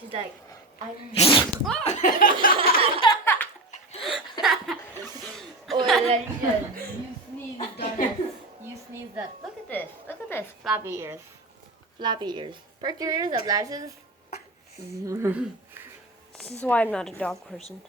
She's like, I'm. Or like, you sneeze, donuts. You sneeze that. Look at this. Look at this. Floppy ears. Floppy ears. Perk your ears up, lashes. This is why I'm not a dog person.